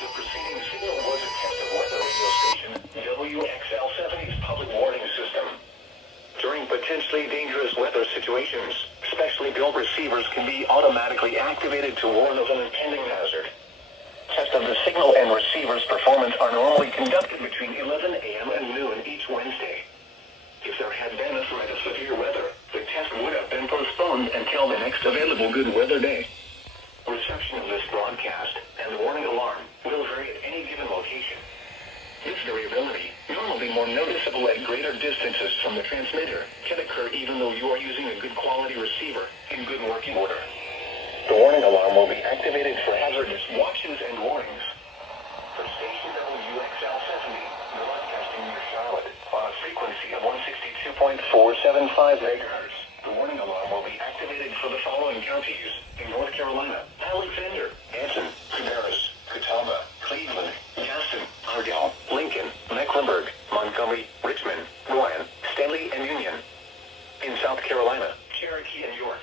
The preceding signal was a test of weather radio station WXL70's public warning system. During potentially dangerous weather situations, specially built receivers can be automatically activated to warn of an impending hazard. Tests of the signal and receiver's performance are normally conducted between 11 a.m. and noon each Wednesday. If there had been a threat of severe weather, the test would have been postponed until the next available good weather day. Reception of this broadcast and the warning alarm will vary at any given location. This variability, normally more noticeable at greater distances from the transmitter, can occur even though you are using a good quality receiver in good working order. The warning alarm will be activated for hazardous watches and warnings. For station WXL70, broadcasting near Charlotte on a frequency of 162.475 MHz. The warning alarm will be activated for the following counties in North Carolina: Alexander, Anson, Cabarrus, Catawba, Cleveland, Gaston, Ardell, Lincoln, Mecklenburg, Montgomery, Richmond, Rowan, Stanley, and Union. In South Carolina, Cherokee and York.